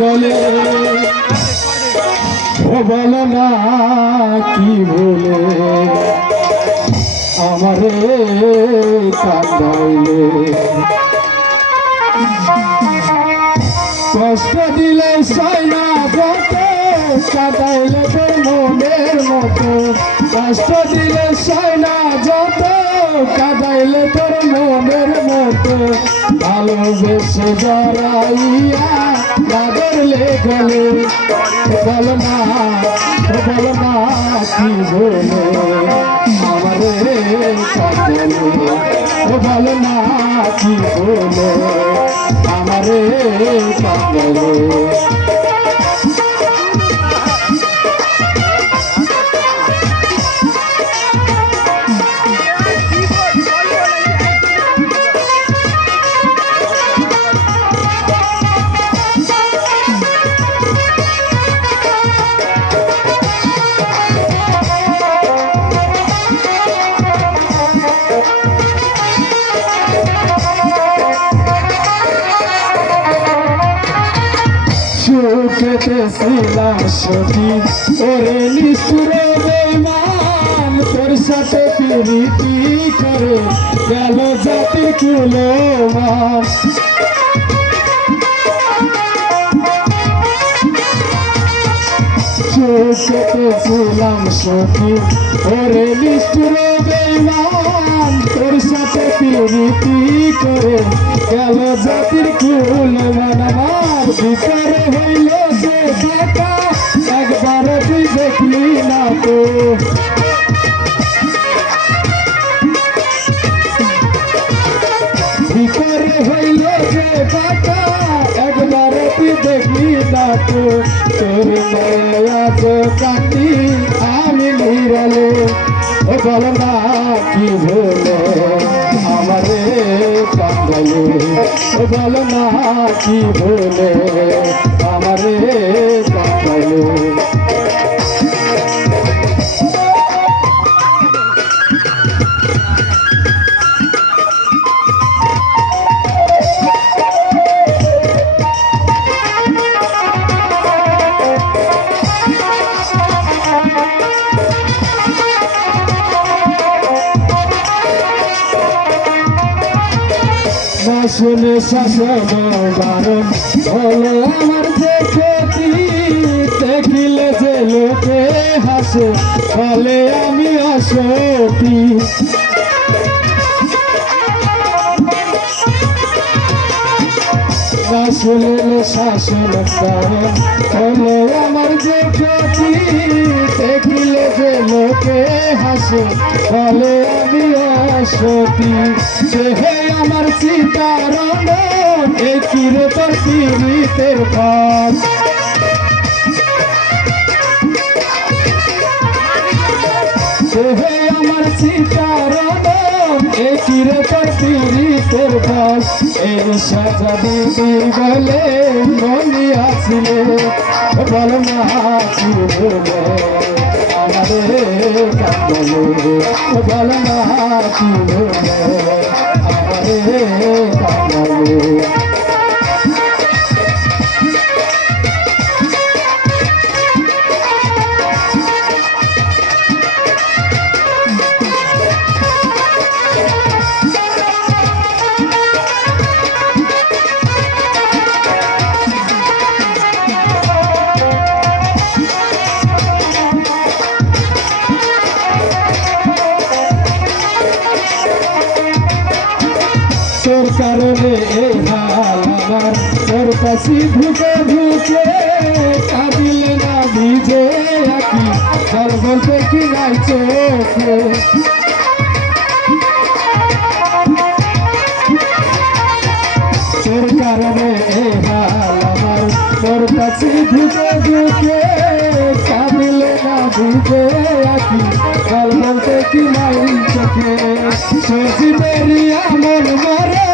গলে ও বলো না কি বলে আমারে কান্দাইলে কষ্ট দিলে যত কাটাইলে তোর মনের মতো কষ্ট দিলে সাইনা যত ভালোবেসে জড়াইয়া লাগলে গলে বল না বল না কি বলে? আমারে কাঁদলে বল না কি বলে? আমারে কাঁদলে ছিলাম সখী। ওরে নিষ্ঠুরে বেমান তোর সাথে প্রীতি করে গেল জাতির কুলমান ছিলাম সখী, ওরে নিষ্ঠুরে বেমান তোর সাথে প্রীতি করে গেল জাতির কুলমান আমার ভিতরে হইল যে দেখা একবার তুই দেখলি না তো। ভিতরে না তো। তোর মায়া তো কাটি আমি নিরালে ও বল না কি ভুলে আমারে কান্দালে ও বল না কি ভুলে আমারে কান্দালে শুনে শাসন বলো আমার দেখিলে যে লোকে হাসে বলে আমি অসতি। শাসন বারণ হলো আমার যে ক্ষতি, দেখিলে যে লোকে হাসে। বলে, আমি অসতি। দেহে আমার সীতারণ কিরে তোর পীড়িতের পাশ আমার সীতারণ একিরে তোর পীড়িতের পাশ এই সাজা দিদি বলে মনি আসলে বল বলে আমারে কান্দলে, বল কি আমারে কান্দলে। কাছে ঢুকে ঢুকে কাঁদিলে না ভিজে আঁকি। তোর বলতে কি নাই চোখে। তোর কারণে হাল আমার, তোর কাছে ঢুকে ঢুকে কাঁদিলে না ভিজে তোর বলতে নাই চোখে। বেরিয়া মন মরণ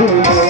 I'm